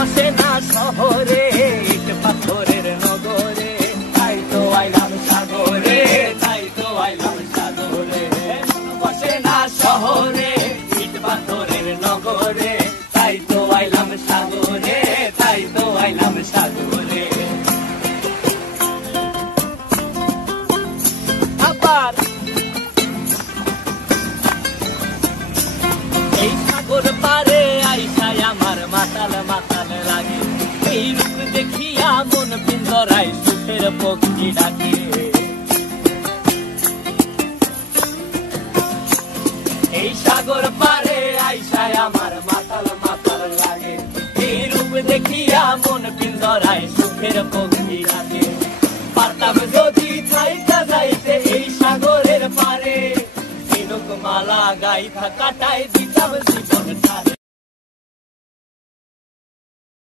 বসে না শহরে, ইট পাথরের নগরে, তাই তো আইলাম সাগরে, তাই তো আইলাম সাগরে। মন বসে না শহরে, ইট পাথরের নগরে, তাই তো আইলাম সাগরে, তাই তো আইলাম সাগরে। আবার এই সাগর পারে আইসায় আমার মাতাল মাতাল লাগে, এই রূপ দেখিয়া মন পিঞ্জরায় সুখের পক্ষী ডাকে। এই সাগর পারে আইসায় আমার মাতাল মাতাল লাগে, এই রূপ দেখিয়া মন পিঞ্জরায় সুখের পক্ষী ডাকে। পারতাম যদি থাইকা যাইতে এই সাগরের পারে, মালা গাইথা কাটাই দিতাম জীবনটা।